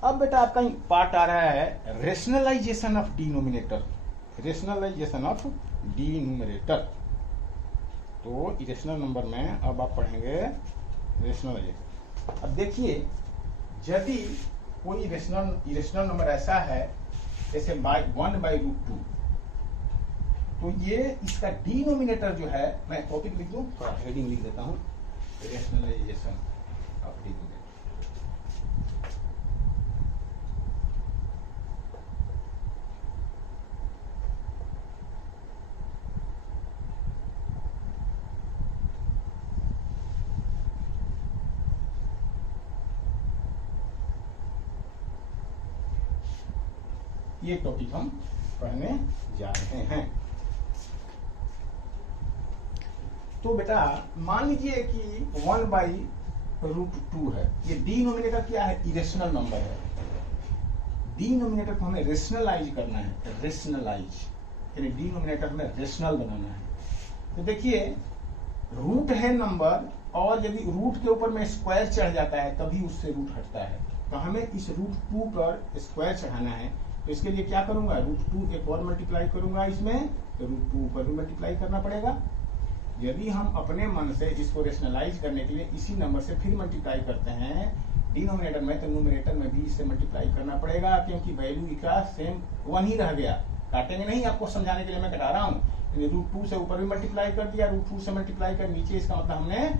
अब बेटा आपका पार्ट आ रहा है rationalization of denominator. Rationalization of denominator. तो इरेशनल नंबर में अब आप पढ़ेंगे रेशनलाइजेशन। अब देखिए, यदि कोई इरेशनल नंबर ऐसा है जैसे 1/√2, तो ये इसका डिनोमिनेटर जो है, मैं टॉपिक लिख दूं, थोड़ा हेडिंग लिख देता हूं, रेशनलाइजेशन ऑफ डिनोमिनेटर। ये टॉपिक हम पढ़ने जा रहे हैं। तो बेटा मान लीजिए कि 1/√2 है, ये डिनोमिनेटर क्या है, इरेशनल नंबर है। डिनोमिनेटर को हमें रेशनलाइज करना है, रेशनलाइज यानी डिनोमिनेटर हमें रेशनल बनाना है। तो देखिए, रूट है नंबर, और यदि रूट के ऊपर में स्क्वायर चढ़ जाता है तभी उससे रूट हटता है। तो हमें इस √2 पर स्क्वायर चढ़ाना है। तो इसके लिए क्या करूंगा, √2 एक और मल्टीप्लाई करूंगा इसमें, तो √2 पर भी मल्टीप्लाई करना पड़ेगा। यदि हम अपने मन से इसको रेशनलाइज करने के लिए इसी नंबर से फिर मल्टीप्लाई करते हैं डिनोमिनेटर में, तो न्यूमरेटर में भी इससे मल्टीप्लाई करना पड़ेगा, क्योंकि वैल्यू का सेम 1 ही रह गया। काटेंगे नहीं, आपको समझाने के लिए मैं कटा रहा हूँ। √2 से ऊपर भी मल्टीप्लाई कर दिया, √2 से मल्टीप्लाई कर नीचे, इसका मतलब हमने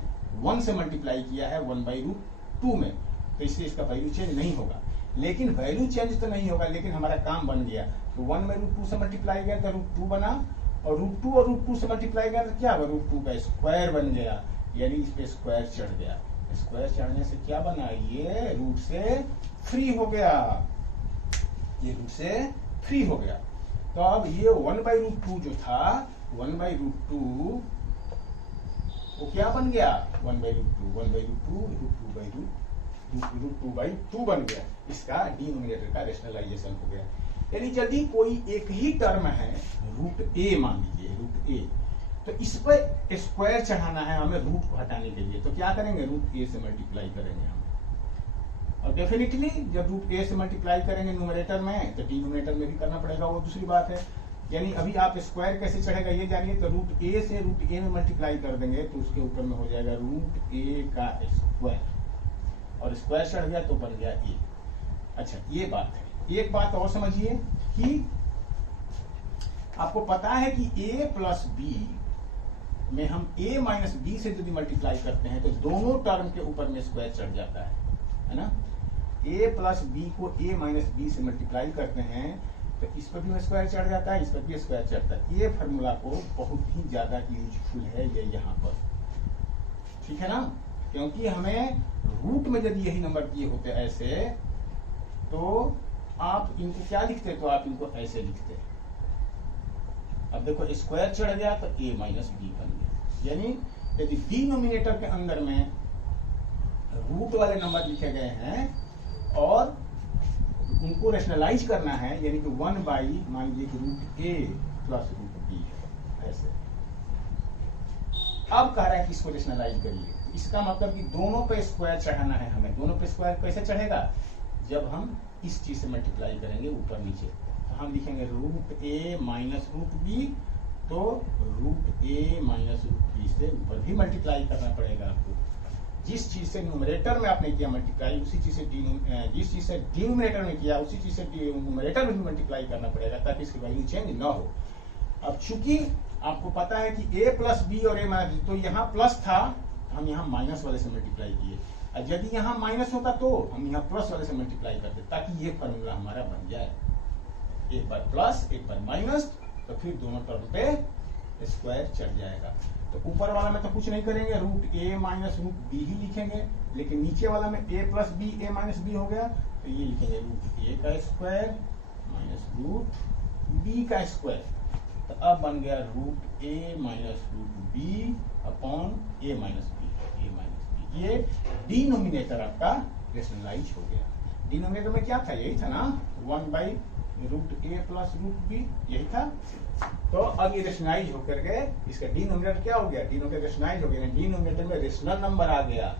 1 से मल्टीप्लाई किया है 1/√2 में, तो इसलिए इसका वैल्यू चेंज नहीं होगा। लेकिन वैल्यू चेंज तो नहीं होगा, लेकिन हमारा काम बन गया। तो 1 में √2 से मल्टीप्लाई किया तो √2 बना, और √2 से मल्टीप्लाई किया तो क्या हुआ, √2 का स्क्वायर बन गया, यानी इस पे स्क्वायर चढ़ गया। स्क्वायर चढ़ने से क्या बना, ये रूट से फ्री हो गया, ये रूट से फ्री हो गया। तो अब ये 1/√2 जो था, 1/√2 वो क्या बन गया, 1/√2 बन गया। इसका डिनोमिनेटर का रेशनलाइजेशन हो गया। यानी यदि कोई एक ही टर्म है, √a मान लीजिए, √a, तो इस पर स्क्वायर चढ़ाना है हमें रूट को हटाने के लिए, तो क्या करेंगे, √a से मल्टीप्लाई करेंगे हम। और डेफिनेटली जब √a से मल्टीप्लाई करेंगे न्यूमरेटर में, तो डिनोमिनेटर में भी करना पड़ेगा, वो दूसरी बात है। यानी अभी आप स्क्वायर कैसे चढ़ेगा ये जानिए। तो √a से √a में मल्टीप्लाई कर देंगे तो उसके ऊपर में हो जाएगा √a का स्क्वायर, और स्क्वायर चढ़ गया तो बन गया a। अच्छा, ये बात है। एक बात और समझिए कि आपको पता है कि a प्लस b में हम a माइनस b से यदि मल्टीप्लाई करते हैं तो दोनों टर्म के ऊपर में स्क्वायर चढ़ जाता है ना। a प्लस b को a माइनस b से मल्टीप्लाई करते हैं तो इस पर भी स्क्वायर चढ़ जाता है, इस पर भी स्क्वायर चढ़ता है। ये फॉर्मूला को बहुत ही ज्यादा यूजफुल है ये यहाँ पर, ठीक है ना। क्योंकि हमें रूट में यदि यही नंबर दिए होते ऐसे, तो आप इनको क्या लिखते, तो आप इनको ऐसे लिखते। अब देखो स्क्वायर चढ़ गया तो a माइनस b बन गया। यानी यदि डिनोमिनेटर के अंदर में रूट वाले नंबर लिखे गए हैं और उनको रेशनलाइज करना है, यानी कि 1 बाई मान लीजिए कि √a प्लस √b है ऐसे। अब कह रहा है कि इसको रेशनलाइज करिए, इसका मतलब कि दोनों पे स्क्वायर चढ़ाना है हमें। दोनों पे स्क्वायर कैसे चढ़ेगा, जब हम इस चीज से मल्टीप्लाई करेंगे ऊपर नीचे, तो हम लिखेंगे √a माइनस √b, तो √a माइनस √b से ऊपर भी मल्टीप्लाई करना पड़ेगा आपको। जिस चीज से न्यूमरेटर में आपने किया मल्टीप्लाई, उसी चीज से जिस चीज से डिनोमिनेटर में किया उसी चीज से न्यूमरेटर में भी मल्टीप्लाई करना पड़ेगा, ताकि इसकी वैल्यू चेंज ना हो। अब चूंकि आपको पता है कि a प्लस b और a माइनस, तो यहाँ प्लस था, हम यहाँ माइनस वाले से मल्टीप्लाई किए। और यदि यहाँ माइनस होता तो हम यहाँ प्लस वाले से मल्टीप्लाई करते, ताकि ये फॉर्मूला हमारा बन जाए, एक बार प्लस एक बार माइनस, तो फिर दोनों टर्म पे स्क्वायर चढ़ जाएगा। तो ऊपर वाला में तो कुछ नहीं करेंगे, √a माइनस √b ही लिखेंगे, लेकिन नीचे वाला में a plus b a minus b हो गया, तो ये लिखेंगे √a का स्क्वायर माइनस √b का स्क्वायर। तो अब बन गया √a minus √b upon a minus b, a minus b। ये डिनोमिनेटर आपका रेशनलाइज हो गया। डिनोमिनेटर में क्या था, यही था ना, 1 बाई √a प्लस √b, यही था। तो अब ये रेशनलाइज होकर के इसका डिनोमिनेटर क्या हो गया, डिनोमिनेटर रेशनलाइज हो गया। डिनोमिनेटर में रेशनल नंबर आ गया,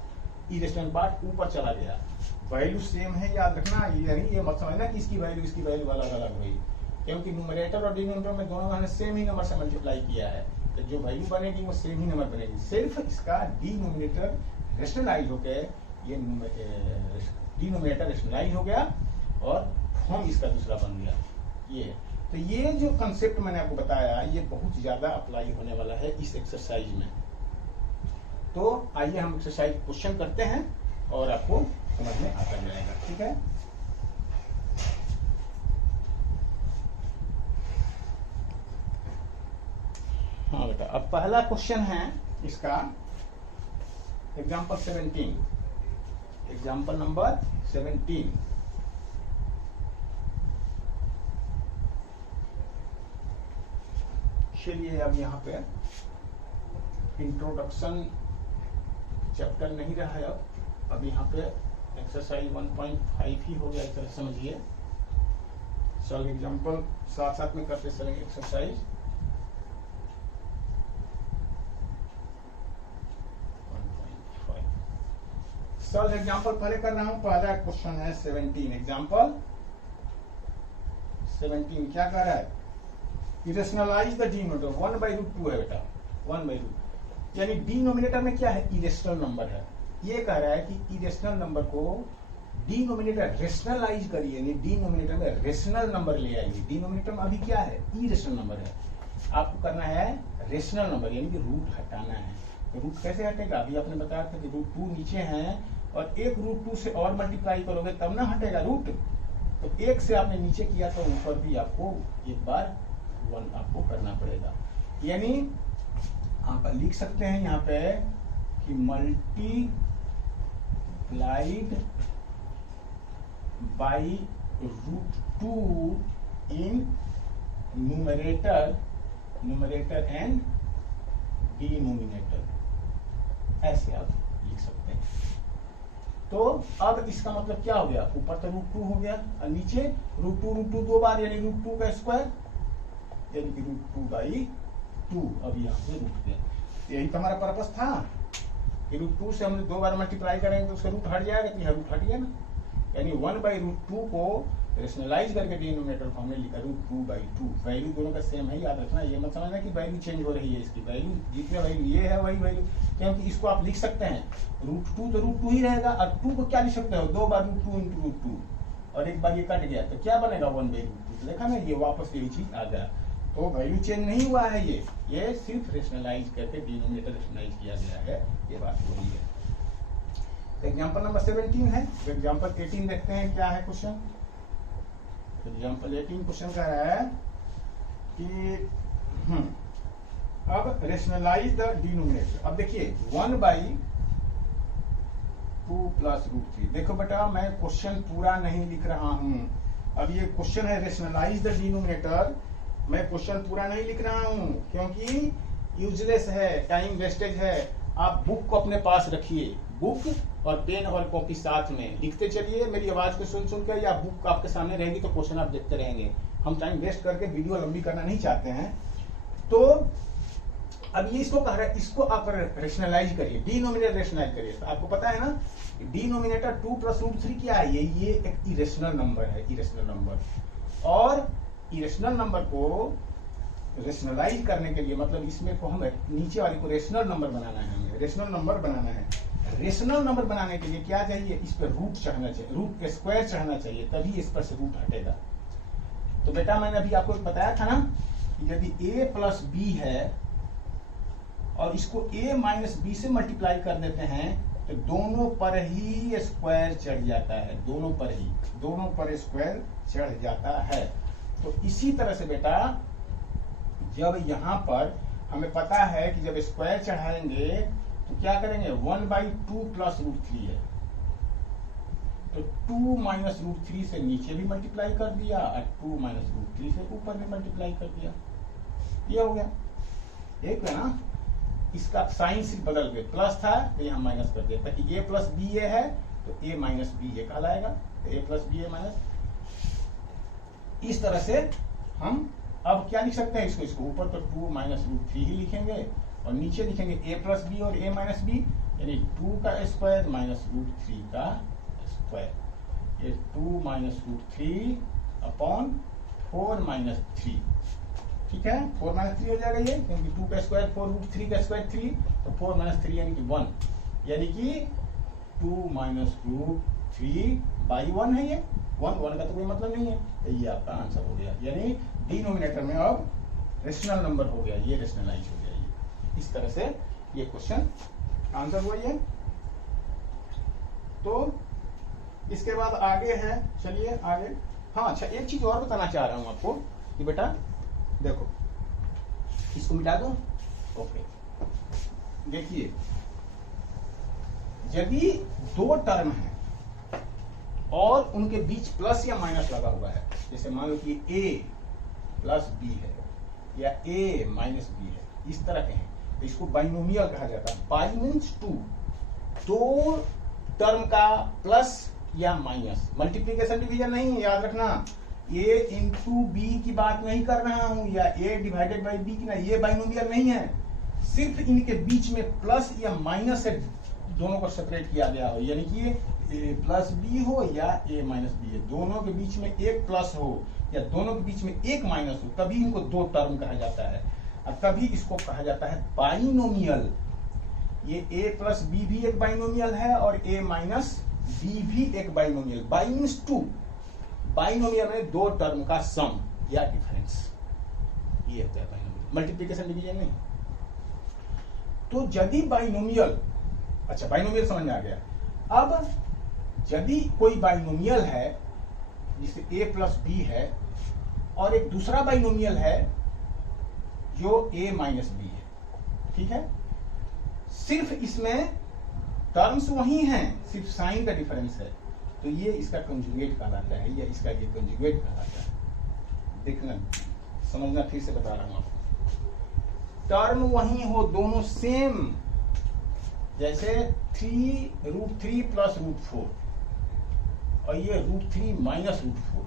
इरेशनल पार्ट ऊपर चला गया। वैल्यू सेम है, याद रखना, यानी ये मत समझना कि इसकी वैल्यू अलग अलग हुई, क्योंकि न्यूमरेटर और डिनोमिनेटर में दोनों मैंने सेम ही नंबर से मल्टीप्लाई किया है, तो जो वैल्यू बनेगी वो सेम ही नंबर बनेगी, सिर्फ इसका डिनोमिनेटर रेशनलाइज हो गया, ये डिनोमिनेटर रेशनलाइज हो गया और फॉर्म इसका दूसरा बन गया। ये तो ये जो कंसेप्ट मैंने आपको बताया ये बहुत ज्यादा अप्लाई होने वाला है इस एक्सरसाइज में। तो आइए हम एक्सरसाइज क्वेश्चन करते हैं और आपको समझ में आता जाएगा, ठीक है। हाँ बेटा, अब पहला क्वेश्चन है इसका एग्जाम्पल 17, एग्जाम्पल नंबर 17। चलिए अब यहाँ पे इंट्रोडक्शन चैप्टर नहीं रहा है, अब यहाँ पे एक्सरसाइज 1.5 ही हो गया, इस तरह समझिए। सॉल्व एग्जाम्पल साथ साथ में करते चलेंगे एक्सरसाइज। सॉल्व एग्जाम्पल पहले कर रहा हूं, पहला क्वेश्चन है 17, एग्जाम्पल 17 क्या कर रहा है, इरेशनलाइज द डिनोमिनेटर 1/√2 है बेटा, 1/√2, यानी डिनोमिनेटर में क्या है, इरेशनल नंबर है। ये कह रहा है कि इरेशनल नंबर को डिनोमिनेटर रेशनलाइज करिए, यानी डिनोमिनेटर में रेशनल नंबर ले आइए। डिनोमिनेटर में अभी क्या है, इरेशनल नंबर है, आपको करना है रेशनल नंबर, यानी कि रूट हटाना है। तो रूट कैसे हटेगा, अभी आपने बताया था कि √2 नीचे है और एक √2 से और मल्टीप्लाई करोगे तब ना हटेगा रूट, तो एक से आपने नीचे किया तो ऊपर भी आपको एक बार 1 आपको करना पड़ेगा। यानी आप लिख सकते हैं यहाँ पे कि multiplied by √2 in numerator and denominator, ऐसे आप लिख सकते हैं। तो अब इसका मतलब क्या हो गया, ऊपर तो √2 हो गया और नीचे √2 दो बार, यानी √2 का स्क्वायर, यानी कि √2/2। अब यहाँ पे रूट गया, यही तो हमारा पर्पस था कि √2 से हम दो बार मल्टीप्लाई करेंगे तो उसका रूट हट जाएगा, तो यहाँ रूट हट गया ना, यानी 1/√2 को रेशनलाइज करके डिनोमिनेटर को हमने लिखा √2/2। वैल्यू दोनों का सेम है, याद रखना, ये मत समझना कि वैल्यू चेंज हो रही है, इसकी वैल्यू जितने वैल्यू ये है वही वैल्यू, क्योंकि इसको आप लिख सकते हैं √2 तो √2 ही रहेगा, और 2 को क्या लिख सकते हो, 2 बार √2 × √2, और एक बार ये कट गया तो क्या बनेगा 1/√2। देखा ना, ये वापस यही चीज आ गया, तो वैल्यू चेंज नहीं हुआ है, ये सिर्फ रेशनलाइज करके डिनोमिनेटर रेशनलाइज किया गया है, ये बात हो रही है। एग्जाम्पल नंबर 17 है, एग्जाम्पल 18 देखते हैं क्या है क्वेश्चन। एग्जाम्पल 18 क्वेश्चन कह रहा है कि अब रेशनलाइज द डिनोमिनेटर। अब देखिए 1/2 + √3। देखो बेटा, मैं क्वेश्चन पूरा नहीं लिख रहा हूं, अब ये क्वेश्चन है रेशनलाइज द डिनोमिनेटर, मैं क्वेश्चन पूरा नहीं लिख रहा हूं क्योंकि यूजलेस है, टाइम वेस्टेज है। आप बुक को अपने पास रखिए, बुक और पेन और कॉपी साथ में लिखते चलिए, मेरी आवाज को सुन सुन कर, या बुक आपके सामने रहेगी तो क्वेश्चन आप देखते रहेंगे। हम टाइम वेस्ट करके वीडियो लंबी करना नहीं चाहते हैं। तो अब ये इसको कह रहा है, इसको आप रेशनलाइज करिए, डिनोमिनेटर रेशनलाइज करिए। तो आपको पता है ना डिनोमिनेटर 2 + √3 क्या है, ये एक इरेशनल नंबर है, इरेशनल नंबर। और इरेशनल नंबर को रेशनलाइज करने के लिए, मतलब इसमें को हम नीचे वाले को रेशनल नंबर बनाना है, हमें रेशनल नंबर बनाना है। रेशनल नंबर बनाने के लिए क्या चाहिए, इस पर रूट चढ़ना चाहिए, रूट के स्क्वायर चढ़ना चाहिए, तभी इस पर से रूट हटेगा। तो बेटा मैंने अभी आपको बताया था ना कि यदि a + b है और इसको a - b से मल्टीप्लाई कर देते हैं तो दोनों पर ही स्क्वायर चढ़ जाता है, दोनों पर स्क्वायर चढ़ जाता है। तो इसी तरह से बेटा जब यहाँ पर हमें पता है कि जब स्क्वायर चढ़ाएंगे तो क्या करेंगे, 1/2 + √3 है, तो 2 - √3 से नीचे भी मल्टीप्लाई कर दिया और 2 - √3 से ऊपर भी मल्टीप्लाई कर दिया, ये हो गया। एक है ना, इसका साइन सिर्फ बदल गए, प्लस था तो यहाँ माइनस कर दिया, ताकि a + b ये है तो a - b ये कहलाएगा, तो a + b a-। इस तरह से हम अब क्या लिख सकते हैं, इसको ऊपर तो 2 - √3 ही लिखेंगे और नीचे लिखेंगे a + b और a - b, यानी 2 का स्क्वायर - √3 का स्क्वायर, ये 2 माइनस रूट 3 अपॉन 4 माइनस 3, ठीक है। 4 माइनस 3 हो जाएगा ये, क्योंकि 2 का स्क्वायर 4 रूट 3 का स्क्वायर 3, तो 4 माइनस 3 यानी कि 1, यानी कि 2 माइनस रूट 3 बाई 1 है ये, 1 का तो कोई मतलब नहीं है, तो ये आपका आंसर हो गया। यानी डिनोमिनेटर में अब रेशनल नंबर हो गया, ये रेशनलाइज हो गया। ये इस तरह से ये क्वेश्चन आंसर हुआ ये। तो इसके बाद आगे है, चलिए आगे। हाँ अच्छा, एक चीज और बताना चाह रहा हूं आपको कि बेटा देखो, इसको मिटा दो, ओके। देखिए, यदि दो टर्म है और उनके बीच प्लस या माइनस लगा हुआ है, जैसे मान लो कि a प्लस बी है या a माइनस बी है, इस तरह के हैं, तो इसको बाइनोमियल कहा जाता है। बाई मीन्स टू, दो टर्म का प्लस या माइनस, मल्टीप्लीकेशन डिवीजन नहीं है, याद रखना। a इंटू बी की बात नहीं कर रहा हूं, या a डिवाइडेड बाई बी की ना, ये बाइनोमियल नहीं है। सिर्फ इनके बीच में प्लस या माइनस से दोनों को सेपरेट किया गया हो, यानी कि a प्लस बी हो या a माइनस बी है, दोनों के बीच में एक प्लस हो या दोनों के बीच में एक माइनस हो, तभी इनको दो टर्म कहा जाता है। अब तभी इसको कहा जाता है बाइनोमियल। ये a प्लस बी भी एक बाइनोमियल है और a माइनस बी भी एक binomial. Bi means two, binomial में दो टर्म का सम या डिफरेंस, ये होता है बाइनोमियल, मल्टीप्लिकेशन डिवीजन नहीं। तो यदि बाइनोमियल, अच्छा बाइनोमियल समझ में आ गया। अब यदि कोई बाइनोमियल है जिसे a प्लस बी है और एक दूसरा बाइनोमियल है जो a माइनस बी है, ठीक है, सिर्फ इसमें टर्म्स वही हैं, सिर्फ साइन का डिफरेंस है, तो ये इसका कंजुगेट कहलाता है, या इसका ये कंजुगेट कहलाता है। देखना, समझना, फिर से बता रहा हूं आपको। टर्म वही हो, दोनों सेम, जैसे 3√3 प्लस √4 और ये √3 माइनस √4,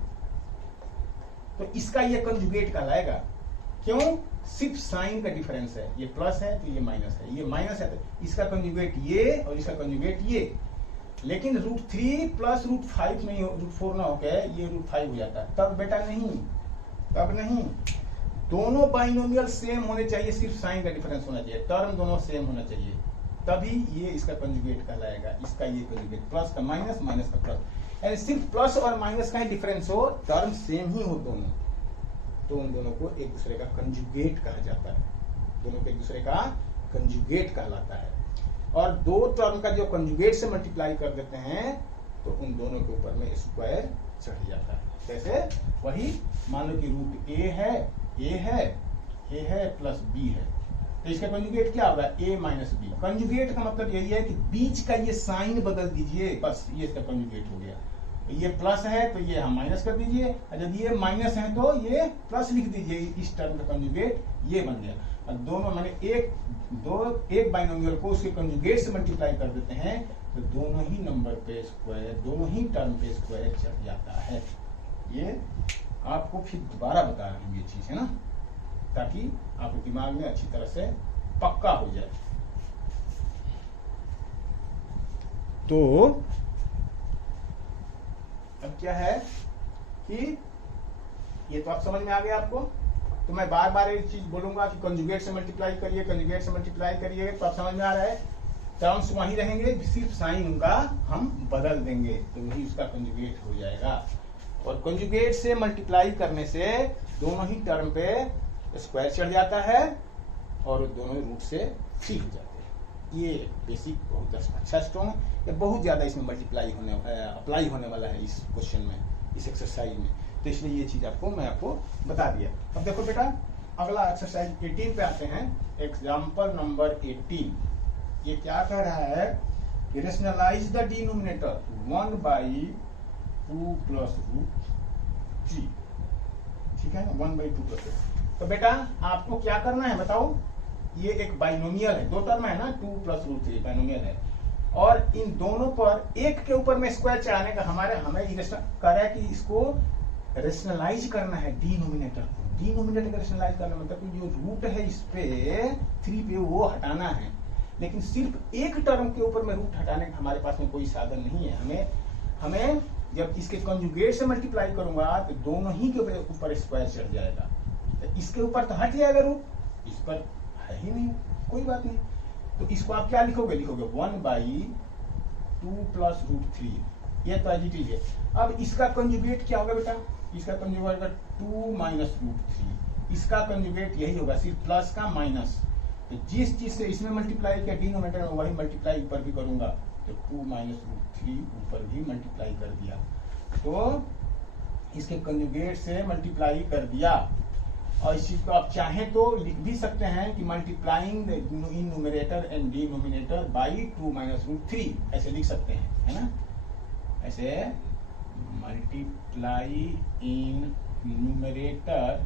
तो इसका ये कंजुगेट कहलाएगा। क्यों? सिर्फ साइन का डिफरेंस है, ये प्लस है तो ये माइनस है, ये माइनस है तो इसका कंजुगेट ये और इसका कंजुगेट ये। लेकिन √3 प्लस √5 नहीं, √4 ना होके ये √5 हो जाता है, तब बेटा नहीं, तब नहीं। दोनों बाइनोमियल सेम होने चाहिए, सिर्फ साइन का डिफरेंस होना चाहिए, टर्म दोनों सेम होना चाहिए, तभी ये इसका कंजुगेट कहलाएगा। इसका ये कंजुगेट, प्लस का माइनस, माइनस का प्लस, यानी सिर्फ प्लस और माइनस का ही डिफरेंस हो, टर्म सेम ही हो दोनों, तो उन दोनों को एक दूसरे का कंजुगेट कहा जाता है, दोनों को एक दूसरे का कंजुगेट कहलाता है। और दो टर्म का जो कंजुगेट से मल्टीप्लाई कर देते हैं तो उन दोनों के ऊपर में स्क्वायर चढ़ जाता है। जैसे वही मान लो कि रूट ए है प्लस बी है, तो इसका कंजुगेट क्या होगा? a minus B. कंजुगेट का मतलब यही है कि बीच का ये साइन बदल दीजिए, बस ये इसका कंजुगेट हो गया। ये प्लस है तो ये हम माइनस कर दीजिए, और यदि ये माइनस है तो ये प्लस लिख दीजिए, इस टर्म का कंजुगेट ये बन गया। और दोनों माने एक बाइनोमियल को उसके कंजुगेट से मल्टीप्लाई कर देते हैं तो दोनों ही नंबर पे स्क्वायर, दोनों ही टर्म पे स्क्वायर चढ़ जाता है। ये आपको फिर दोबारा बता रहा हूं ये चीज, है ना, ताकि आपके दिमाग में अच्छी तरह से पक्का हो जाए। तो अब क्या है कि ये तो आप समझ में आ गया आपको, तो मैं बार बार एक चीज बोलूंगा कि कंजुगेट से मल्टीप्लाई करिए, कंजुगेट से मल्टीप्लाई करिए, तो आप समझ में आ रहा है। टर्म्स वही रहेंगे, सिर्फ साइन उनका हम बदल देंगे तो वही उसका कंजुगेट हो जाएगा। और कंजुगेट से मल्टीप्लाई करने से दोनों ही टर्म पे स्क्वायर चढ़ जाता है और दोनों रूट से फ्री हो जाते हैं। ये बेसिक बहुत अच्छा स्ट्रॉन्ग है, ये बहुत ज्यादा इसमें अप्लाई होने वाला है इस क्वेश्चन में, इस एक्सरसाइज में, तो इसलिए ये चीज मैं आपको बता दिया। अब देखो बेटा, अगला एक्सरसाइज 18 पे आते हैं। एग्जाम्पल नंबर 18, ये क्या कह रहा है? रेशनलाइज द डिनोमिनेटर 1/2 प्लस √3, ठीक है ना, 1/2 प्लस। तो बेटा आपको क्या करना है बताओ? ये एक बाइनोमियल है, दो टर्म है ना, 2 प्लस √3 बाइनोमियल है, और इन दोनों पर एक के ऊपर में स्क्वायर चढ़ाने का हमें कह रहा है कि इसको रेशनलाइज करना है डिनोमिनेटर को। डिनोमिनेटर का रेशनलाइज करना मतलब जो रूट है इस पे 3 पे वो हटाना है, लेकिन सिर्फ एक टर्म के ऊपर में रूट हटाने का हमारे पास में कोई साधन नहीं है। हमें जब इसके कंजुगेट से मल्टीप्लाई करूंगा तो दोनों ही के ऊपर स्क्वायर चढ़ जाएगा, तो इसके ऊपर तो हट जाएगा रूट, इस पर है ही नहीं, कोई बात नहीं। तो इसको आप क्या लिखोगे, लिखोगे 1/2 + √3, ये तो एज इट इज है। अब इसका कंजुगेट क्या होगा बेटा, इसका कंजुगेट होगा 2 - √3, इसका कंजुगेट यही होगा, सिर्फ प्लस का माइनस। तो जिस चीज से इसमें मल्टीप्लाई किया डिनोमिनेटर में, वही मल्टीप्लाई ऊपर भी करूंगा, तो 2 - √3 ऊपर भी मल्टीप्लाई कर दिया, तो इसके कंजुगेट से मल्टीप्लाई कर दिया। और इस चीज को आप चाहें तो लिख भी सकते हैं कि multiplying in numerator and denominator by 2 - √3, ऐसे लिख सकते हैं, है ना। ऐसे multiply in numerator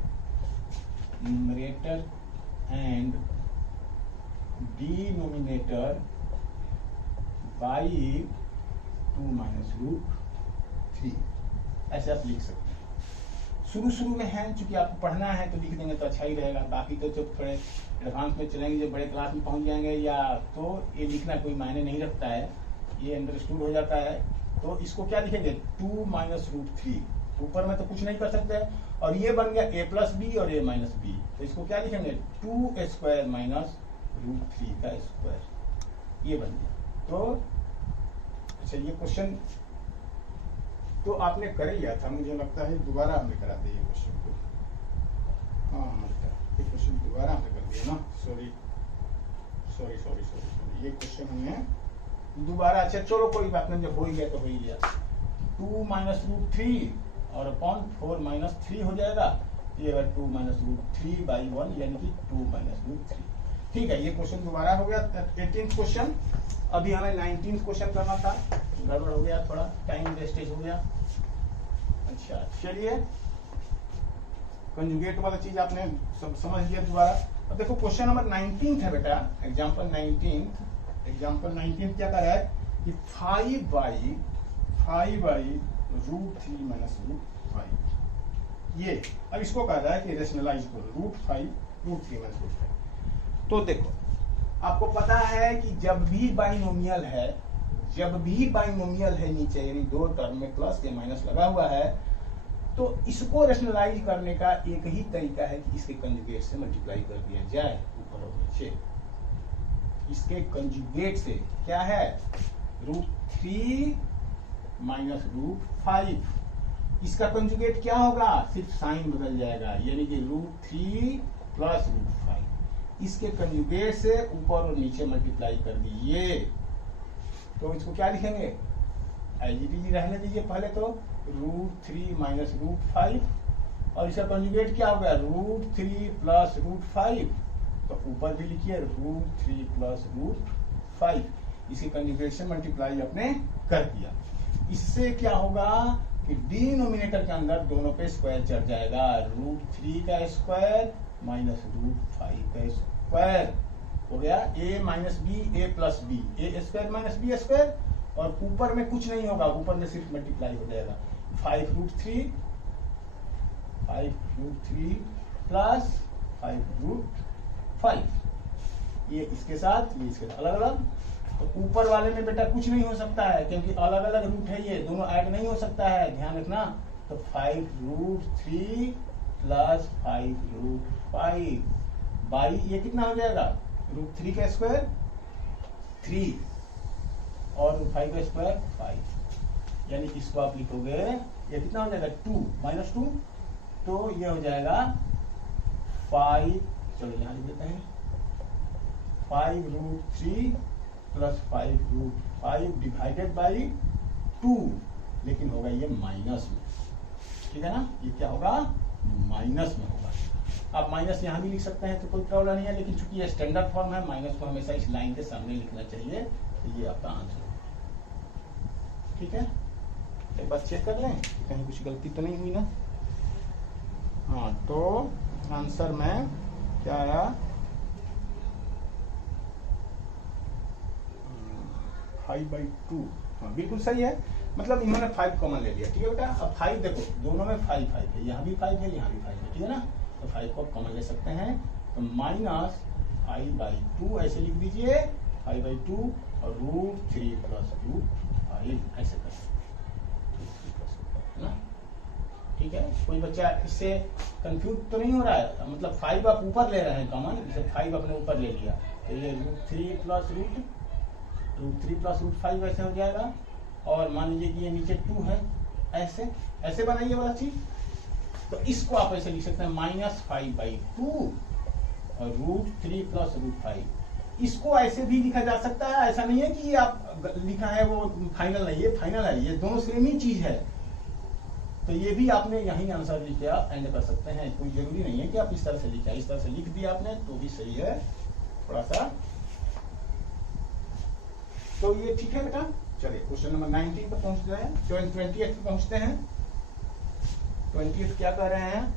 and denominator by 2 - √3, ऐसे आप लिख सकते हैं। शुरू में है, चूंकि आपको पढ़ना है तो लिख देंगे तो अच्छा ही रहेगा, बाकी तो जब थोड़े एडवांस में चलेंगे, जब बड़े क्लास में पहुंच जाएंगे या तो ये लिखना कोई मायने नहीं रखता है, ये अंडरस्टूड हो जाता है। तो इसको क्या लिखेंगे 2 - √3, ऊपर में तो कुछ नहीं कर सकते, और ये बन गया a + b और a - b, तो इसको क्या लिखेंगे 2² - √3 का स्क्वायर, ये बन गया। तो अच्छा, ये क्वेश्चन तो आपने कर ही लिया था, मुझे लगता है दोबारा हमने करा दिया ये क्वेश्चन को। हाँ, ये क्वेश्चन दोबारा हमने कर दिया ना, सॉरी, ये क्वेश्चन हमने दोबारा, अच्छा चलो कोई बात नहीं, जब हो ही गया तो हो ही गया। 2 - √3 और अपॉन 4 - 3 हो जाएगा, ये 2 - √3/1 यानी कि 2 - √3, ठीक है। ये क्वेश्चन दोबारा हो गया, 18th क्वेश्चन। अभी हमें 19th क्वेश्चन करना था, गड़बड़ हो गया, थोड़ा टाइम वेस्टेज हो गया। अच्छा चलिए, कंजुगेट वाला चीज आपने समझ लिया दोबारा। अब देखो क्वेश्चन नंबर 19 है बेटा, एग्जांपल 19 क्या कर रहा है कि 5/√3 -√5, ये अब इसको कह रहा है कि रेशनलाइज करो √5 √3 -√5। तो देखो आपको पता है कि जब भी बाइनोमियल है नीचे, यानी दो टर्म में प्लस या माइनस लगा हुआ है, तो इसको रेशनलाइज करने का एक ही तरीका है कि इसके कंजुगेट से मल्टीप्लाई कर दिया जाए, ऊपर और नीचे। इसके कंजुगेट से क्या है √3 -√5, इसका कंजुगेट क्या होगा, सिर्फ साइन बदल जाएगा, यानी कि √3 + √5। इसके कंजुगेट से ऊपर और नीचे मल्टीप्लाई कर दीजिए, तो इसको क्या लिखेंगे, एलजीबी रहने दीजिए पहले तो, √3 - √5, और इसका कंजुगेट क्या होगा √3 + √5, तो ऊपर भी लिखिए √3 + √5। इसी कंजुगेट से मल्टीप्लाई आपने कर दिया। इससे क्या होगा कि डिनोमिनेटर के अंदर दोनों पे स्क्वायर चढ़ जाएगा, √3 का स्क्वायर -√5 का स्क्वायर हो गया, a - b a + b, a² - b², और ऊपर में कुछ नहीं होगा, ऊपर में सिर्फ मल्टीप्लाई हो जाएगा, 5√3 + 5√5, ये इसके साथ, ये इसके साथ अलग अलग। तो ऊपर वाले में बेटा कुछ नहीं हो सकता है, क्योंकि अलग अलग रूट है, ये दोनों ऐड नहीं हो सकता है, ध्यान रखना। तो 5√3 + 5√5 बाई ये कितना हो जाएगा √3 का स्क्वायर 3 और 5 का स्क्वायर 5, यानी इसको आप लिखोगे, ये कितना हो जाएगा 2 - 2, तो ये हो जाएगा 5, चलो यहाँ लिख देते हैं 5√3 + 5√5 डिवाइडेड बाई 2, लेकिन होगा ये माइनस में, ठीक है ना, ये क्या होगा माइनस में होगा। आप माइनस यहाँ भी लिख सकते हैं तो कोई प्रॉब्लम नहीं है, लेकिन चूंकि ये स्टैंडर्ड फॉर्म है, माइनस को हमेशा इस लाइन के सामने लिखना चाहिए, तो ये आपका आंसर होगा, ठीक है। एक बार चेक कर लें कहीं कुछ गलती तो नहीं हुई ना। हाँ, तो आंसर में क्या आया 5/2, हाँ बिल्कुल सही है, मतलब इन्होंने 5 कॉमन ले लिया, ठीक है बेटा। अब 5 देखो दोनों में 5 है, यहाँ भी 5 है, यहाँ भी 5 है, ठीक है ना, तो 5 को आप कॉमन ले सकते हैं, तो -5/2 ऐसे लिख दीजिए, 5/2 और √3 + √5 ऐसे कर सकते हैं। ठीक है, कोई बच्चा इससे कंफ्यूज तो नहीं हो रहा है, मतलब 5 आप ऊपर ले रहे हैं कॉमन, जैसे 5 अपने ऊपर ले लिया तो ये √3 प्लस √3 प्लस √5 ऐसे हो जाएगा, और मान लीजिए कि ये नीचे 2 है, ऐसे ऐसे बनाइए वाला चीज। तो इसको आप ऐसे लिख सकते हैं -5/2 और √3 प्लस √5। इसको ऐसे भी लिखा जा सकता है, ऐसा नहीं है कि ये आप लिखा है वो फाइनल नहीं, ये फाइनल है, ये दोनों सेम ही चीज है। तो ये भी आपने यही आंसर लिख के आप एंड कर सकते हैं, कोई जरूरी नहीं है कि आप इस तरह से लिखें, इस तरह से लिख दिया आपने तो भी सही है थोड़ा सा। तो ये ठीक है बेटा। चलिए क्वेश्चन नंबर 19 पर पहुंच रहे हैं, 20th पे पहुंचते हैं। 20th क्या कह रहे हैं,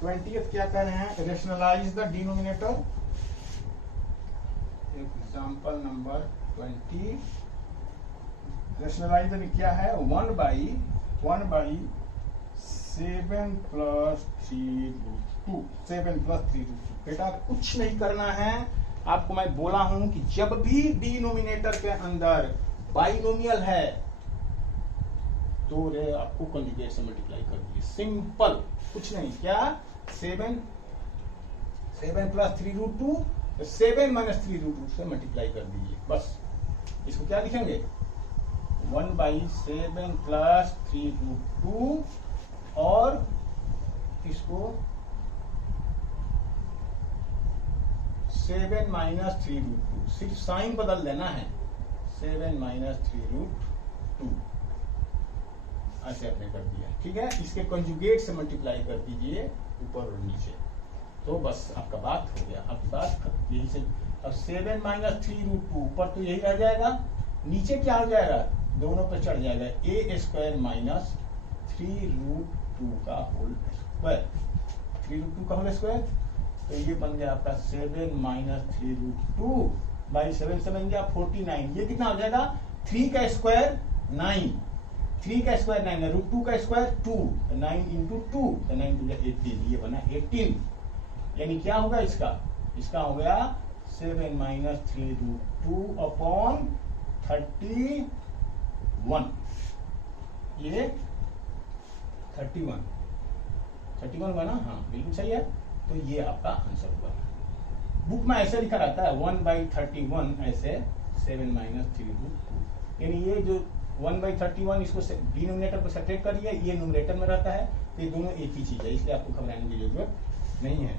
20th क्या कह रहे हैं, rationalize the denominator. Example number 20, rationalize क्या है, 1/7 प्लस 3√2, 7 प्लस 3√2। बेटा कुछ नहीं करना है, आपको मैं बोला हूं कि जब भी डिनोमिनेटर के अंदर बाइनोमियल है तो रे आपको कॉन्जुगेट से मल्टीप्लाई कर दीजिए, सिंपल, कुछ नहीं। क्या 7 प्लस 3√2, 7 माइनस 3√2 से मल्टीप्लाई कर दीजिए, बस। इसको क्या लिखेंगे, 1/7 प्लस 3√2 और इसको 7 माइनस 3√2, सिर्फ साइन बदल देना है, 7 माइनस 3√2 ऐसे आपने कर दिया, ठीक है। इसके कंजुगेट से मल्टीप्लाई कर दीजिए ऊपर और नीचे, तो बस आपका बात हो गया। अब बात यही से, अब 7 माइनस 3√2 ऊपर तो यही रह जाएगा, नीचे क्या हो जाएगा, दोनों पे चढ़ जाएगा, a² माइनस 3√2 का होल स्क्वायर, 3√2 का होल स्क्वायर। तो ये बन गया आपका 7 माइनस 3√2 बाई 7 से बन गया 49। ये कितना हो जाएगा, 3 का स्क्वायर 9, 3 का स्क्वायर 9 है, √2 का स्क्वायर 2, 9 इंटू 2 तो 9 टू 18, ये बना 18। यानी क्या होगा इसका हो गया 7 माइनस 3√2 अपॉन 31, ये 31 बना, हाँ बिल्कुल सही है। तो ये आपका आंसर हुआ। बुक में ऐसे लिखा रहता है 1/31 ऐसे 7 माइनस 3√2, यानी ये जो 1/31 इसको डिनोमिनेटर को सेपरेट करिए, ये न्यूमरेटर में रहता है, तो ये दोनों एक ही चीज है, इसलिए आपको घबराने की जरूरत नहीं है।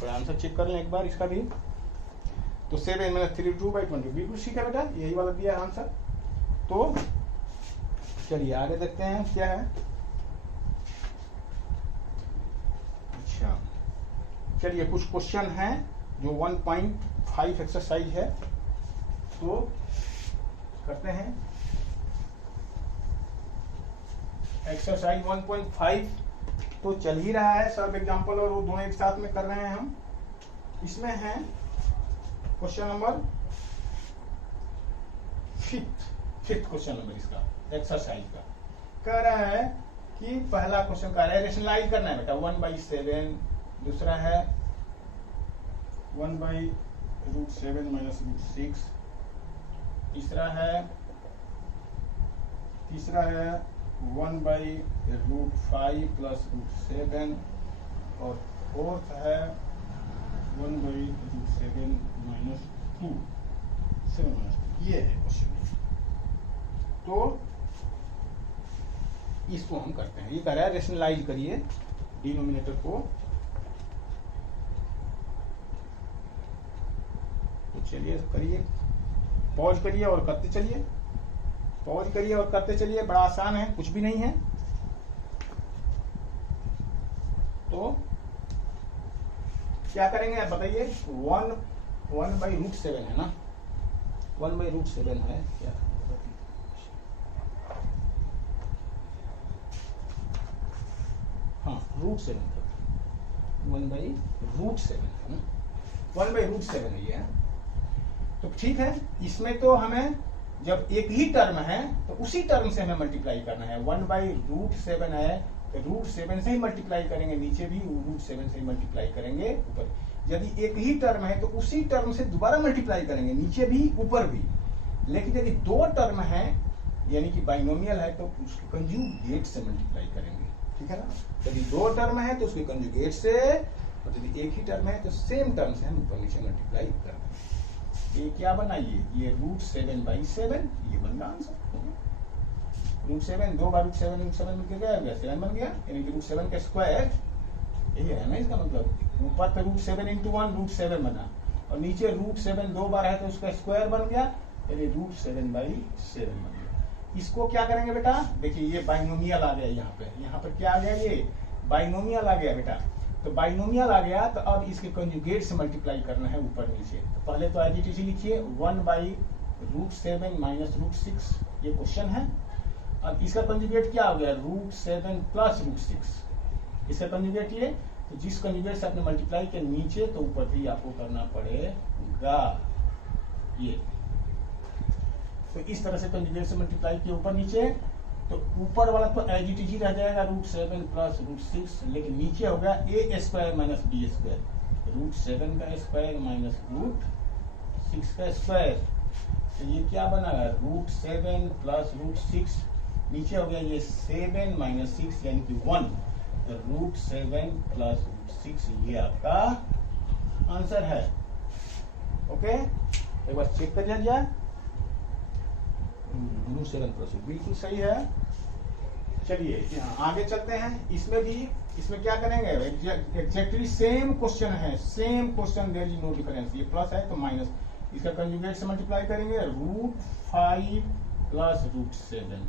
तो आंसर चेक कर लें एक बार इसका भी। तो 7 माइनस 3√2/20 बिल्कुल ठीक है बेटा, यही वाला दिया आंसर। तो चलिए आगे देखते हैं क्या है। अच्छा चलिए कुछ क्वेश्चन हैं जो 1.5 एक्सरसाइज है, तो करते हैं। एक्सरसाइज 1.5 तो चल ही रहा है, सब एग्जांपल और वो दोनों एक साथ में कर रहे हैं हम। इसमें है question number 5th question number इसका एक्सरसाइज का। कह रहा है कि पहला क्वेश्चन कह रहा है रेशनलाइज करना है बेटा, 1/7, दूसरा है 1/√7 माइनस √6, तीसरा है 1/√5 प्लस √7 और फोर्थ है 1/√7 माइनस 2, 7 माइनस 2। ये है क्वेश्चन। तो इसको हम करते हैं, ये कह रहा है रेशनलाइज करिए डिनोमिनेटर को। तो चलिए करिए, पॉज करिए और करते चलिए, पॉज करिए और करते चलिए, बड़ा आसान है, कुछ भी नहीं है। तो क्या करेंगे आप बताइए, 1/√7 है ना, 1/√7 है क्या, हाँ √7, 1/√7 है ना, 1/√7 है ये। तो ठीक है, इसमें तो हमें जब एक ही टर्म है तो उसी टर्म से हमें मल्टीप्लाई करना है। 1/√7 है तो √7 से ही मल्टीप्लाई करेंगे, नीचे भी √7 से ही मल्टीप्लाई करेंगे, ऊपर। यदि एक ही टर्म है तो उसी टर्म से दोबारा मल्टीप्लाई करेंगे, नीचे भी ऊपर भी। लेकिन यदि दो टर्म है यानी कि बाइनोमियल है तो उसके कंजुगेट से मल्टीप्लाई करेंगे, ठीक है ना। यदि दो टर्म है तो उसके कंजुगेट से, और यदि एक ही टर्म है तो सेम टर्म से हम ऊपर नीचे मल्टीप्लाई कर देंगे। ये क्या बना, ये √7/7, ये बन गया आंसर। √7 2 बार √7 मिल गया 7 बन गया, यानी कि √7 का स्क्वायर, यही है ना इसका मतलब। ऊपर पे √7 × 1 √7 बना, और नीचे √7 2 बार है तो उसका स्क्वायर बन गया, यानी √7/7 बन गया। इसको क्या करेंगे बेटा, देखिए ये बाइनोमियल आ गया, यहाँ पर क्या आ गया, ये बाइनोमियल आ गया बेटा। तो बाइनोमियल आ गया तो अब इसके कंजुगेट से मल्टीप्लाई करना है ऊपर नीचे। तो पहले तो एज इट इज लिखिए 1/√7 - √6, ये क्वेश्चन है। अब इसका कंजुगेट क्या हो गया, √7 + √6, इसका कंजुगेट ये। तो जिस कंजुगेट से आपने मल्टीप्लाई किया नीचे, तो ऊपर भी आपको करना पड़ेगा ये। तो इस तरह से कंजुगेट से मल्टीप्लाई किया ऊपर नीचे, तो ऊपर वाला तो एज इट इज ही रह जाएगा √7 + √6, लेकिन नीचे हो गया a² - b², √7 का स्क्वायर माइनस √6 का स्क्वायर। तो ये क्या बना, √7 + √6, नीचे हो गया ये 7 - 6 यानी कि 1, तो √7 + √6 ये आपका आंसर है। ओके, एक बार चेक कर लिया जाए, √7 + √6 बिल्कुल सही है। चलिए आगे चलते हैं। इसमें क्या करेंगे, एग्जैक्टली सेम क्वेश्चन है, same question, there is no difference. ये प्लस है तो माइनस, इसका कंजुगेट से मल्टीप्लाई करेंगे, √5 + √7,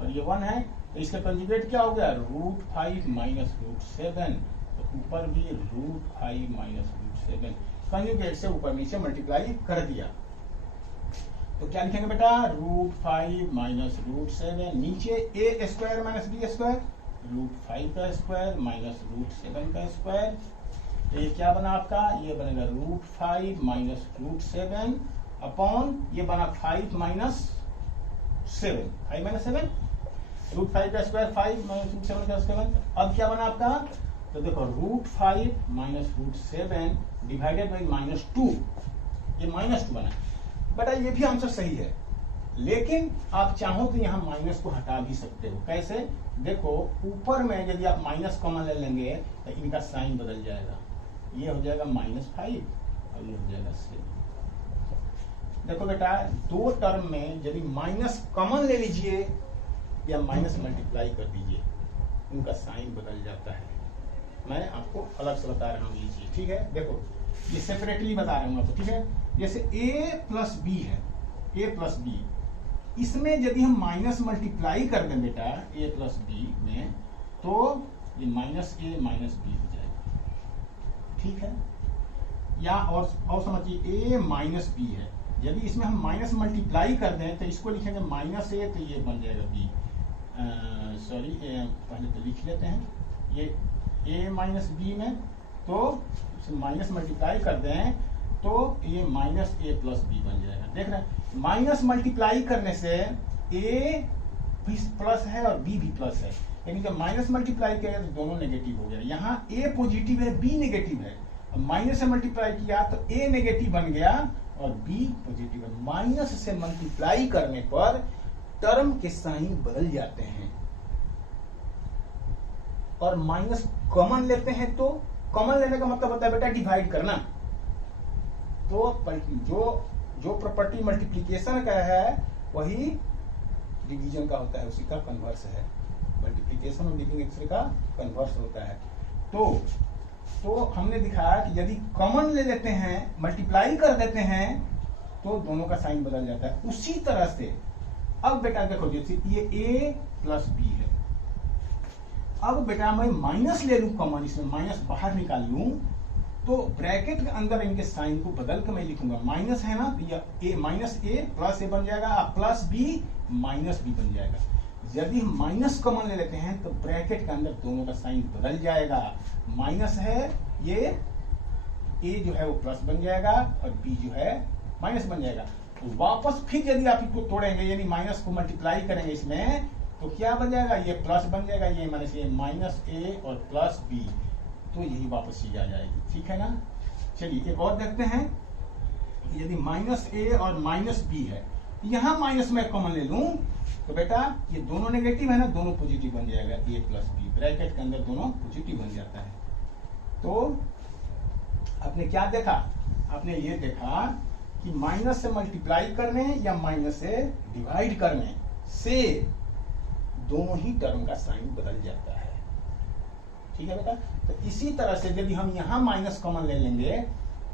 और ये 1 है तो इसका कंजुगेट क्या हो गया, √5 - √7, तो ऊपर भी √5 - √7, कंजुगेट से ऊपर नीचे मल्टीप्लाई कर दिया। तो क्या लिखेंगे बेटा, √5 - √7, नीचे a² - b², √5 का स्क्वायर माइनस √7 का स्क्वायर। तो ये क्या बना आपका, ये बनेगा √5 - √7 अपॉन, ये बना 5 - 7, 5 - 7, √5 का स्क्वायर 5 - √7 का स्क्वायर। अब क्या बना आपका, तो देखो √5 - √7 डिवाइडेड बाई -2, ये -2 बना। बेटा ये भी आंसर सही है, लेकिन आप चाहो तो यहाँ माइनस को हटा भी सकते हो। कैसे, देखो ऊपर में यदि आप माइनस कॉमन ले लेंगे तो इनका साइन बदल जाएगा, ये हो जाएगा -5 और ये हो जाएगा 7। देखो बेटा दो टर्म में यदि माइनस कॉमन ले लीजिए या माइनस मल्टीप्लाई कर दीजिए, उनका साइन बदल जाता है। मैं आपको अलग से बता रहा हूँ ये चीज, ठीक है। देखो ये सेपरेटली बता रहा हूँ आपको, ठीक है। जैसे a + b है, a + b, इसमें यदि हम माइनस मल्टीप्लाई कर दें बेटा a + b में, तो ये -a - b हो जाएगा, ठीक है। या और समझिए a - b है, यदि इसमें हम माइनस मल्टीप्लाई कर दें तो इसको लिखेंगे -a, तो ये बन जाएगा b। सॉरी, पहले तो लिख लेते हैं, ये a - b में, तो माइनस मल्टीप्लाई कर दें तो ये -a + b बन जाएगा। देख रहे हैं, माइनस मल्टीप्लाई करने से a भी प्लस है और b भी प्लस है, यानी कि माइनस मल्टीप्लाई किया तो दोनों नेगेटिव हो गया। यहाँ a पॉजिटिव है, b नेगेटिव है, माइनस से मल्टीप्लाई किया तो a नेगेटिव बन गया और b पॉजिटिव है। माइनस से मल्टीप्लाई करने पर टर्म के साइन बदल जाते हैं, और माइनस कॉमन लेते हैं तो कॉमन लेने का मतलब होता है बेटा डिवाइड करना। तो जो प्रॉपर्टी मल्टीप्लिकेशन का है वही डिवीजन का होता है, उसी का कन्वर्स है। मल्टीप्लिकेशन और डिविजन एक का कन्वर्स होता है। तो हमने दिखाया कि यदि कॉमन ले लेते हैं, मल्टीप्लाई कर देते हैं, तो दोनों का साइन बदल जाता है। उसी तरह से अब बेटा देखो, जैसे ये a + b है, अब बेटा मैं माइनस ले लूं कॉमन, इसमें माइनस बाहर निकाल लूं, तो ब्रैकेट के अंदर इनके साइन को बदल के मैं लिखूंगा, माइनस है ना, तो ये -a + a बन जाएगा, +b -b बन जाएगा। यदि हम माइनस कॉमन ले लेते हैं तो ब्रैकेट के अंदर दोनों का साइन बदल जाएगा। माइनस है, ये a जो है वो प्लस बन जाएगा और b जो है माइनस बन जाएगा। तो वापस फिर यदि आप इसको तोड़ेंगे, यानी माइनस को मल्टीप्लाई करेंगे इसमें, तो क्या बन जाएगा, ये प्लस बन जाएगा, ये -a और +b, तो यही वापस चीज आ जाएगी, ठीक है ना। चलिए एक और देखते हैं, यदि -a और -b है, यहां माइनस में कॉमन ले लूं तो बेटा ये दोनों नेगेटिव है ना, दोनों पॉजिटिव बन जाएगा, a प्लस बी ब्रैकेट के अंदर दोनों पॉजिटिव बन जाता है। तो आपने क्या देखा, आपने ये देखा कि माइनस से मल्टीप्लाई करने या माइनस से डिवाइड करने से दोनों ही टर्म का साइन बदल जाता है। ठीक है बेटा, तो इसी तरह से यदि हम यहां माइनस कॉमन ले लेंगे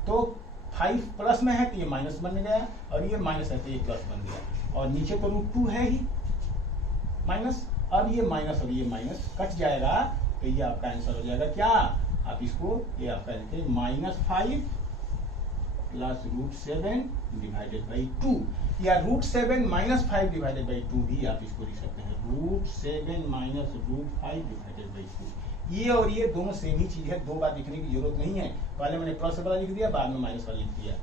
तो 5 प्लस में है तो ये माइनस बन गया, और ये माइनस है तो ये प्लस बन गया, और नीचे तो √2 है ही माइनस, अब ये माइनस और ये माइनस कट जाएगा, तो ये आपका आंसर हो जाएगा क्या, आप इसको ये आपका लिखते -5 प्लस √7 डिवाइडेड बाई 2, या √7 -5 डिवाइडेड बाई 2 भी आप इसको लिख सकते हैं, √7 माइनस √5 डिवाइडेड बाई 2। ये और ये दोनों सेम ही चीज है, दो बार लिखने की जरूरत नहीं है, पहले मैंने प्लस वाला लिख दिया, बाद में माइनस वाला लिख दिया।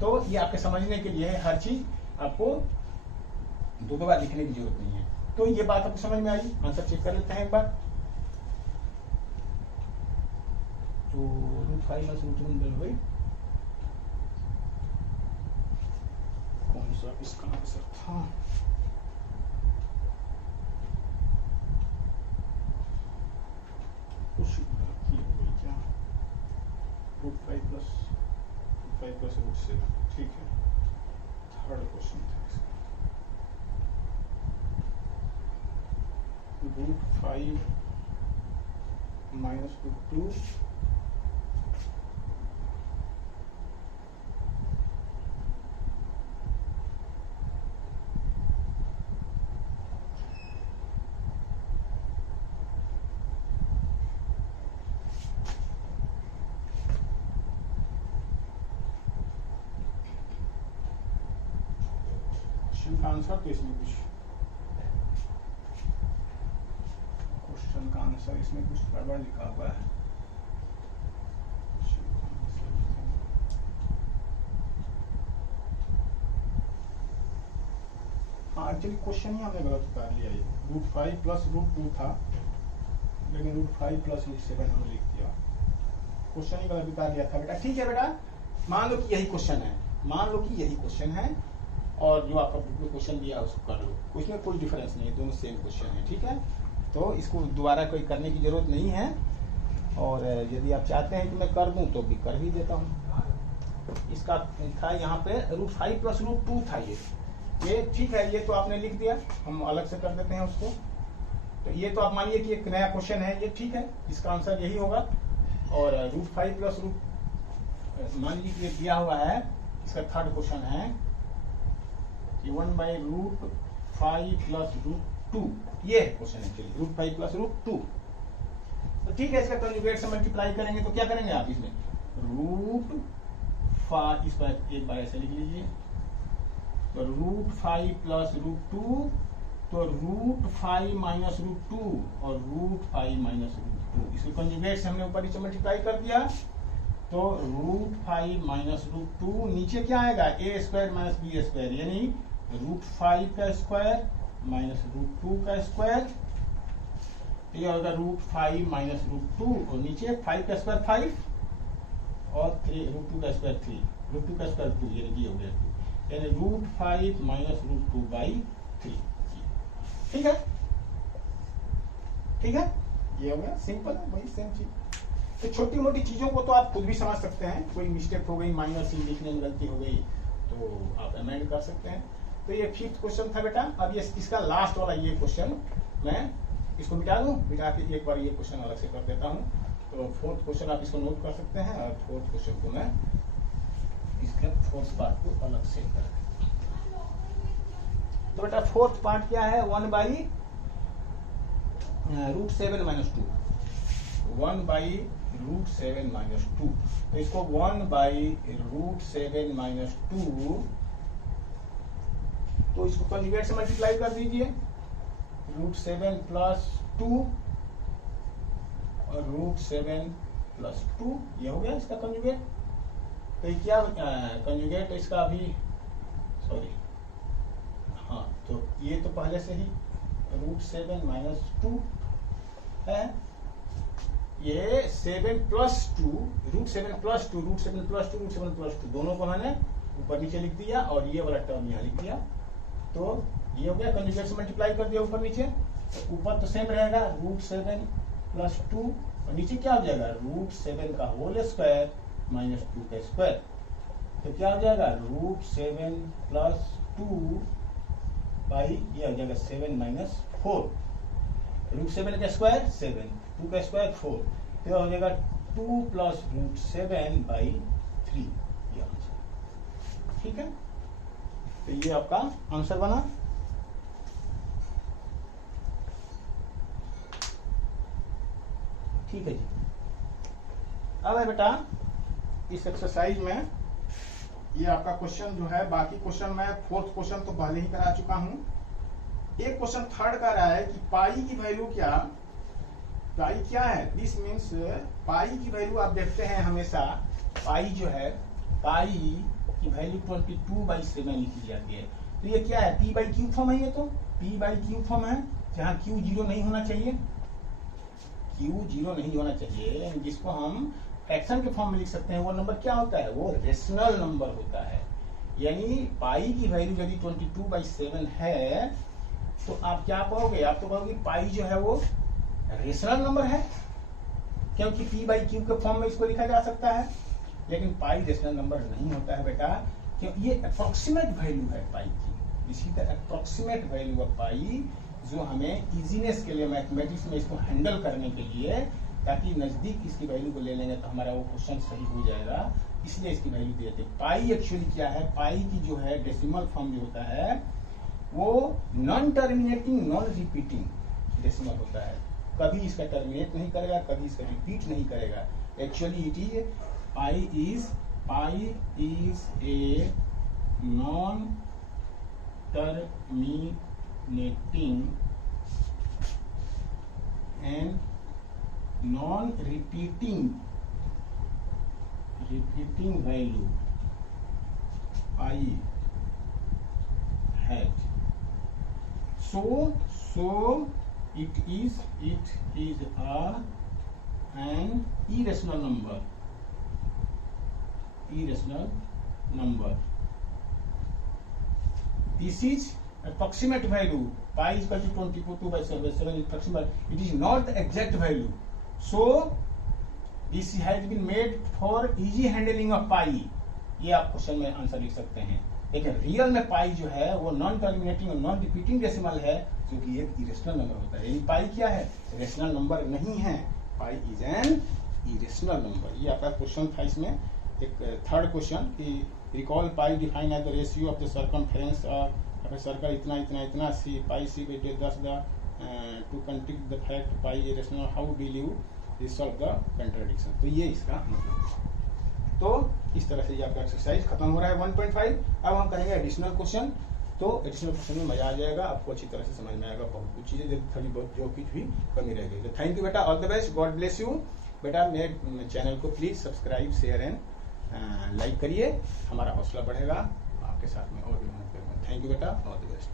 तो ये आपके समझने के लिए है, हर चीज आपको दो बार लिखने की जरूरत नहीं है। तो ये बात आपको समझ में आई, आंसर चेक कर लेते हैं एक बार। तो √5 माइनस √7 भाई कौन सा इसका आंसर था, कुछ गलती हो गई क्या, √5 प्लस √7, ठीक है, थर्ड क्वेश्चन था इसका, √5 माइनस √2 का आंसर, तो इसमें कुछ क्वेश्चन का आंसर इसमें कुछ गड़बड़ लिखा हुआ है। हाँ एक्चुअली क्वेश्चन ही हमने गलत उतार लिया, ये √5 प्लस √2 था, लेकिन √5 प्लस √7 हमने लिख दिया, क्वेश्चन ही गलत उतार लिया था बेटा। ठीक है बेटा, मान लो कि यही क्वेश्चन है, मान लो कि यही क्वेश्चन है, और जो आपका बुक में क्वेश्चन दिया उसको कर लो, उसमें कोई डिफरेंस नहीं है, दोनों सेम क्वेश्चन है। ठीक है, तो इसको दोबारा कोई करने की जरूरत नहीं है, और यदि आप चाहते हैं कि मैं कर दूं तो भी कर भी देता हूं। इसका था यहाँ पे √5 प्लस √2 था, ये ठीक है, ये तो आपने लिख दिया, हम अलग से कर देते हैं उसको। तो ये तो आप मानिए कि एक नया क्वेश्चन है, ये ठीक है, इसका आंसर यही होगा। और √5 प्लस मान लीजिए दिया हुआ है, इसका थर्ड क्वेश्चन है 1/√5 प्लस √2, ये क्वेश्चन है √5 प्लस √2। तो ठीक है, इसका कंजुगेट से मल्टीप्लाई करेंगे तो क्या करेंगे आप, इसमें √5, इस पर एक बार ऐसे लिख लीजिए, तो √5 प्लस √2, तो √5 माइनस √2 और √5 माइनस √2, इसको कंजुगेट से हमने ऊपर नीचे मल्टीप्लाई कर दिया, तो √5 माइनस √2, नीचे क्या आएगा, a² माइनस b², यानी √5 का स्क्वायर माइनस √2 का स्क्वायर, ये होगा √5 माइनस √2, और नीचे 5 का स्क्वायर 5 और 3 √2 का स्क्वायर 3, √2 का स्क्वायर 2, यानी ये हो गया 2, यानी √5 माइनस √2/3। ठीक है, ठीक है, ये हो गया, सिंपल है, वही सेम चीज। तो छोटी मोटी चीजों को तो आप खुद भी समझ सकते हैं, कोई मिस्टेक हो गई, माइनर सी लिखने में गलती हो गई तो आप अमेंड कर सकते हैं। तो ये 5th क्वेश्चन था बेटा। अब ये इसका लास्ट वाला ये क्वेश्चन मैं इसको मिटा दूं, मिटा के एक बार ये क्वेश्चन अलग से कर देता हूं। तो 4th क्वेश्चन आप इसको नोट कर सकते हैं, और 4th क्वेश्चन को मैं इसके 4th पार्ट को अलग से कर। तो बेटा 4th पार्ट क्या है, 1/√7 माइनस 2, 1/√7 माइनस 2, तो इसको 1/√7 माइनस 2, तो इसको कंजुगेट से मल्टीप्लाई कर दीजिए, √7 प्लस 2 और √7 प्लस 2, ये हो गया इसका कंजुगेट। तो ये क्या कंजुगेट इसका अभी, सॉरी, हाँ, तो ये तो पहले से ही √7 माइनस 2 है, ये 7 प्लस 2, √7 प्लस 2, √7 प्लस 2, √7 प्लस 2, दोनों को मैंने ऊपर नीचे लिख दिया, और ये वाला टर्म यहाँ लिख दिया, तो ये हो गया, कंजुगेट से मल्टीप्लाई कर दिया ऊपर नीचे, तो ऊपर तो सेम रहेगा √7 प्लस 2, और नीचे क्या हो जाएगा √7 का होल स्क्वायर माइनस 2 का स्क्वायर, तो क्या हो जाएगा √7 प्लस 2 बाई ये हो जाएगा 7 माइनस 4, √7 का स्क्वायर 7, 2 का स्क्वायर 4, तो हो जाएगा 2 प्लस √7 बाई 3, ये आंसर। ठीक है, तो ये आपका आंसर बना। ठीक है जी। अब है बेटा इस एक्सरसाइज में ये आपका क्वेश्चन जो है, बाकी क्वेश्चन मैं 4th क्वेश्चन तो पहले ही करा चुका हूं। एक क्वेश्चन 3rd का रहा है कि पाई की वैल्यू क्या, पाई क्या है, दिस मीन्स पाई की वैल्यू आप देखते हैं हमेशा पाई जो है, पाई की वैल्यू 22/7 लिखी जाती है, तो ये क्या है p/q फॉर्म है, ये तो p/q फॉर्म है, जहां q 0 नहीं होना चाहिए, q 0 नहीं होना चाहिए, जिसको हम फ्रैक्शन के फॉर्म में लिख सकते हैं, वो नंबर क्या होता है, वो रेशनल नंबर होता है। यानी पाई की वैल्यू यदि 22/7 है तो आप क्या कहोगे, आप तो कहोगे पाई जो है वो रेशनल नंबर है, क्योंकि p/q के फॉर्म में इसको लिखा जा सकता है, लेकिन पाई रेशनल नंबर नहीं होता है बेटा, क्योंकि ये अप्रोक्सीमेट वैल्यू है पाई की, this is the approximate value of pi, जो हमें इजीनेस के लिए मैथमेटिक्स में इसको हैंडल करने के लिए, ताकि नजदीक इसकी वैल्यू को ले लेंगे तो हमारा वो क्वेश्चन सही हो जाएगा, इसलिए इसकी वैल्यू देते हैं। पाई एक्चुअली क्या है, पाई की जो है डेसिमल फॉर्म जो होता है वो non terminating non repeating decimal होता है, कभी इसका टर्मिनेट नहीं करेगा, कभी इसका रिपीट नहीं करेगा। Actually it is pi is a non terminating and non repeating value pi has, so it is an irrational number. This is approximate value. Pi is equal to 22/7 is approximate. It is not the exact value. So this has been made for easy handling of pi. ये आप question में answer लिख सकते हैं, लेकिन real में पाई जो है वो नॉन टर्मिनेटिंग और नॉन रिपीटिंग डेसिमल है, जो कि एक इरेशनल नंबर होता है। यानी पाई क्या है, रेशनल नंबर नहीं है, pi is an irrational number. ये आपका क्वेश्चन था, इसमें एक 3rd क्वेश्चन कि recall pi define as the ratio of the circumference of circle इतना इतना इतना सी पाई सी बेटे 10 to contribute the fact pi irrational, how deal you resolve the contradiction. तो ये इसका मतलब है। तो इस तरह से ये आपका एक्सरसाइज खत्म हो रहा है 1.5। अब हम करेंगे एडिशनल क्वेश्चन, तो एडिशनल क्वेश्चन में मजा आ जाएगा, आपको अच्छी तरह से समझ में आएगा, बहुत कुछ चीजें थोड़ी बहुत जो कुछ भी कमी रह गई। तो थैंक यू बेटा, all the best, God bless you बेटा। मेरे चैनल को please subscribe share and like करिए, हमारा हौसला बढ़ेगा, आपके साथ में और भी मेहनत करूंगा। थैंक यू बेटा, ऑल द बेस्ट।